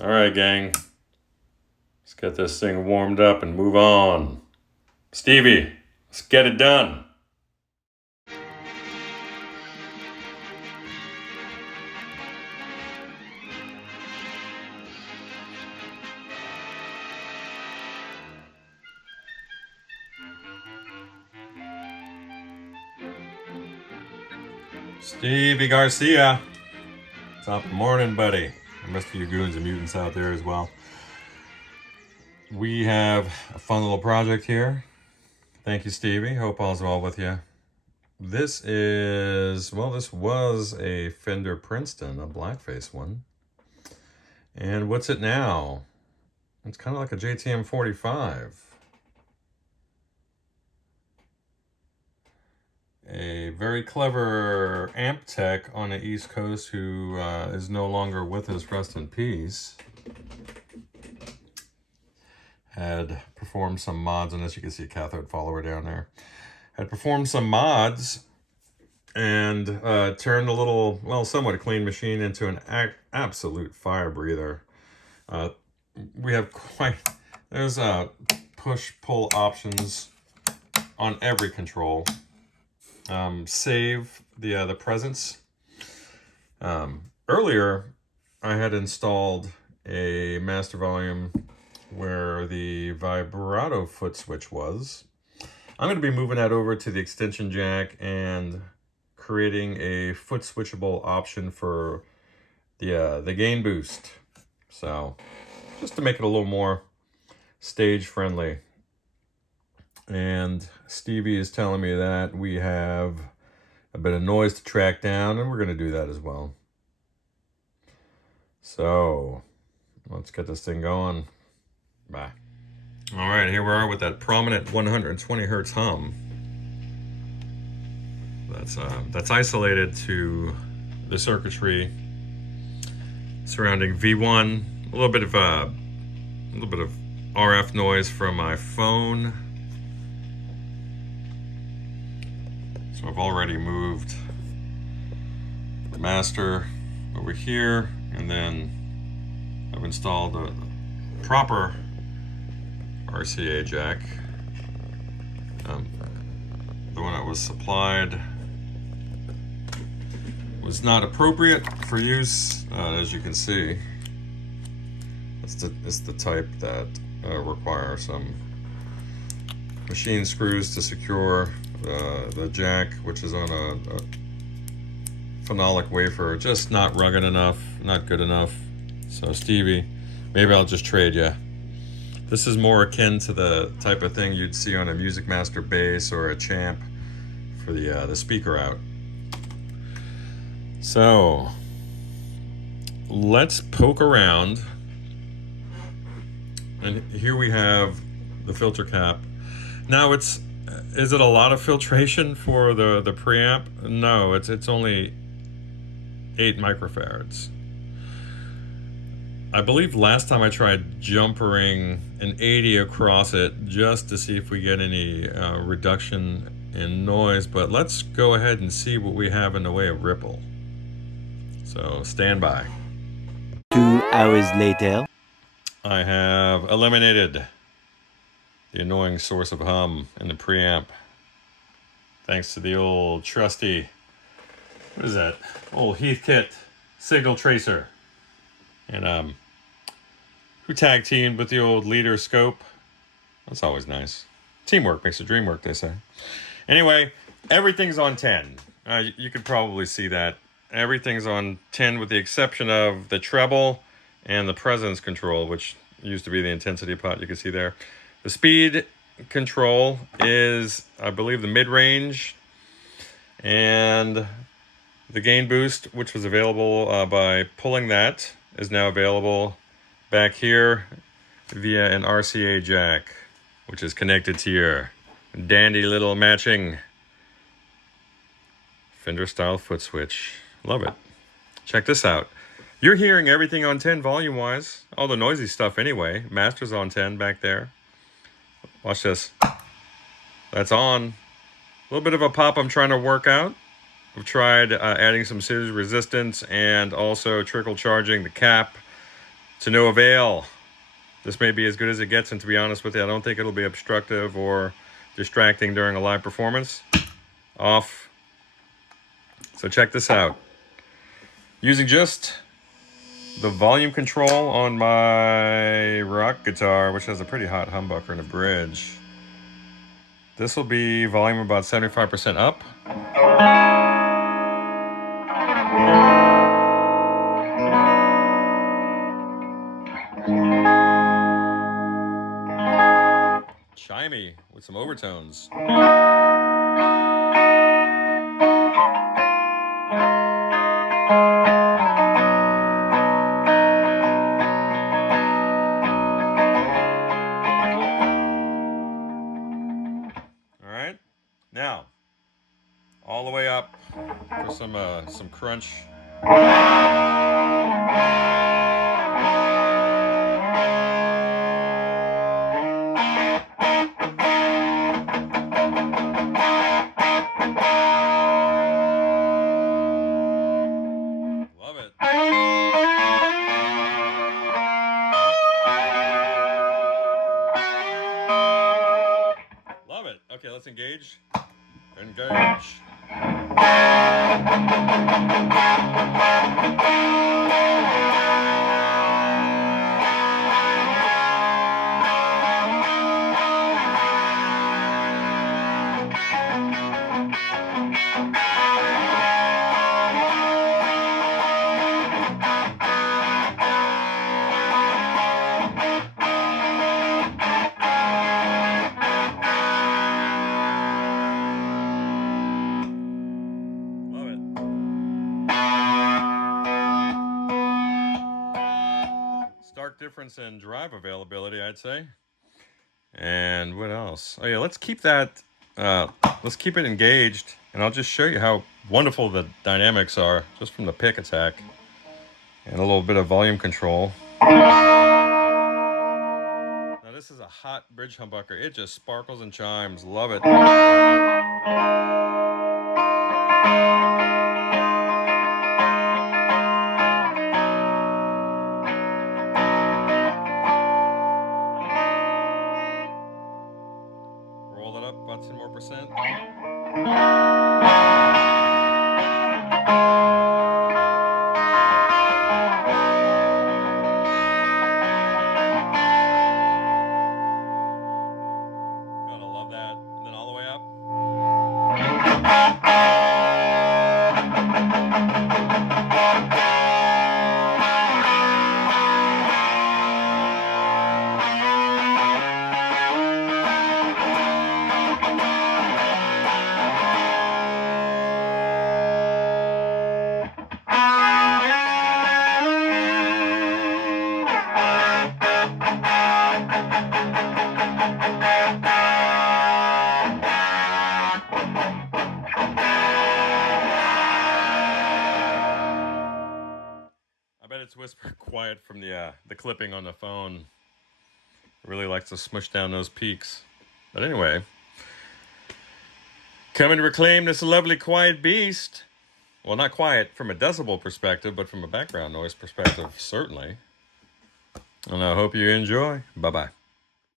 All right, gang. Let's get this thing warmed up and move on. Stevie, let's get it done. Stevie Garcia. Top of the morning, buddy. And rest of you goons and mutants out there as well. We have a fun little project here. Thank you, Stevie. Hope all's well with you. This was a Fender Princeton, a blackface one. And what's it now? It's kind of like a JTM 45. A very clever amp tech on the East Coast who is no longer with us, rest in peace, had performed some mods, and as you can see, cathode follower down there, had performed some mods and turned a little, well, somewhat clean machine into an absolute fire breather. We have there's push-pull options on every control. Save the presence. Earlier, I had installed a master volume where the vibrato foot switch was. I'm going to be moving that over to the extension jack and creating a foot switchable option for the gain boost. So just to make it a little more stage friendly. And Stevie is telling me that we have a bit of noise to track down, and we're going to do that as well. So let's get this thing going. Bye. All right, here we are with that prominent 120 hertz hum. That's isolated to the circuitry surrounding V1. A little bit of RF noise from my phone. So I've already moved the master over here, and then I've installed a proper RCA jack. The one that was supplied was not appropriate for use, as you can see. It's the type that requires some machine screws to secure the jack, which is on a phenolic wafer. Just not rugged enough, not good enough. So Stevie, maybe I'll just trade you. This is more akin to the type of thing you'd see on a Music Master bass or a Champ for the speaker out. So let's poke around. And here we have the filter cap. Now is it a lot of filtration for the preamp? No, it's only 8 microfarads. I believe last time I tried jumpering an 80 across it just to see if we get any reduction in noise, but let's go ahead and see what we have in the way of ripple. So stand by. 2 hours later. I have eliminated the annoying source of hum in the preamp, thanks to the old trusty, what is that? Old Heathkit signal tracer. And who tag teamed with the old leader scope. That's always nice. Teamwork makes the dream work, they say. Anyway, everything's on 10. You could probably see that. Everything's on 10 with the exception of the treble and the presence control, which used to be the intensity pot you can see there. The speed control is, I believe, the mid-range, and the gain boost, which was available by pulling that, is now available back here via an RCA jack, which is connected to your dandy little matching Fender style foot switch. Love it. Check this out. You're hearing everything on 10 volume wise, all the noisy stuff anyway. Master's on 10 back there. Watch this. That's on. A little bit of a pop I'm trying to work out. I've tried adding some series resistance and also trickle charging the cap to no avail. This may be as good as it gets, and to be honest with you, I don't think it'll be obstructive or distracting during a live performance. Off. So check this out. Using just the volume control on my rock guitar, which has a pretty hot humbucker and a bridge. This will be volume about 75% up. Chimey with some overtones. Alright, now all the way up for some crunch. Love it. Love it. Okay, let's engage. Engage. Stark difference in drive availability, I'd say. And what else? Oh yeah, let's keep that. Let's keep it engaged, and I'll just show you how wonderful the dynamics are just from the pick attack and a little bit of volume control. Now this is a hot bridge humbucker. It just sparkles and chimes. Love it. Roll it up about 10 more percent. Gotta love that. And then all the way up. I bet it's whisper quiet from the clipping on the phone. It really likes to smush down those peaks. But anyway, come and reclaim this lovely quiet beast. Well, not quiet from a decibel perspective, but from a background noise perspective, certainly. And I hope you enjoy. Bye-bye.